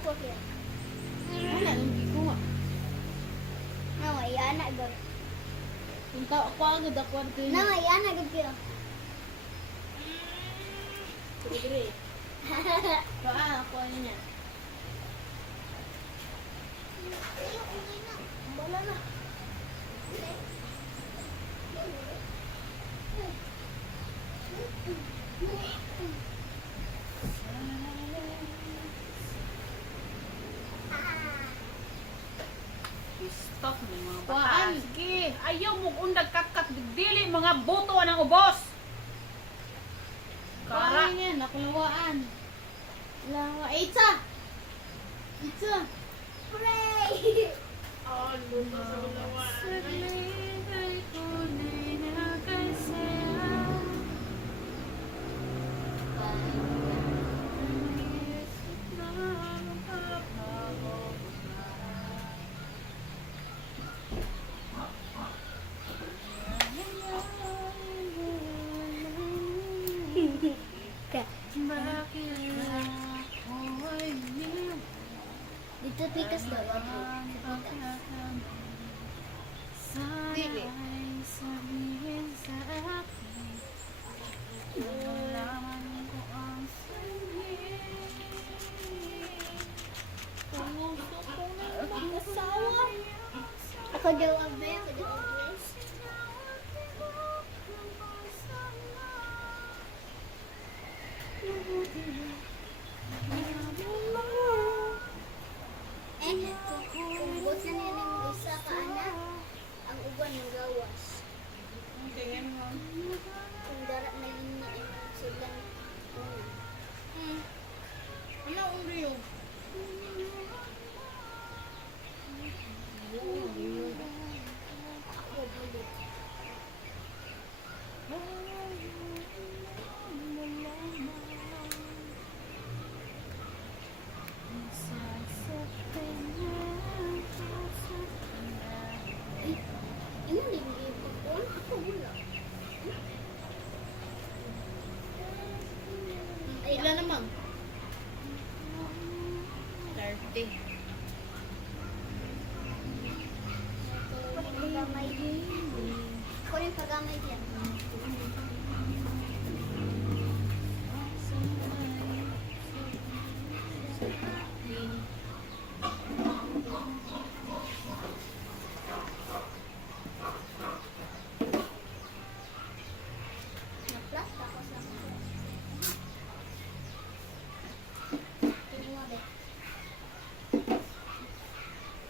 ako kaya. Wala, hindi ko nga. Iyan na gud. Punta ako agad ako dito yun. Iyan na gud kaya. Sige. Ako ano niya. Wala na. Stop mo mga bata. Kuhaan. Sige, ayaw mo undag kat-kat dili mga boto ng ubos. Kara. Kara. Yan, nakulawaan. Lawa. Itza! Itza! Hooray! Dito pikas daw ako. Dili. Asawa. Ako daw ang bayo, ako daw ang bayo. Kung bot na niya ng isa ka anak, ang uban ng gawas. Tingin mo. Kung dara na yun na silang Ano ang riyo? ako bulit. Ino din yung pagkuhan, ako wala. Ilan naman? 30. Pagamay din. Ako rin pagamay din.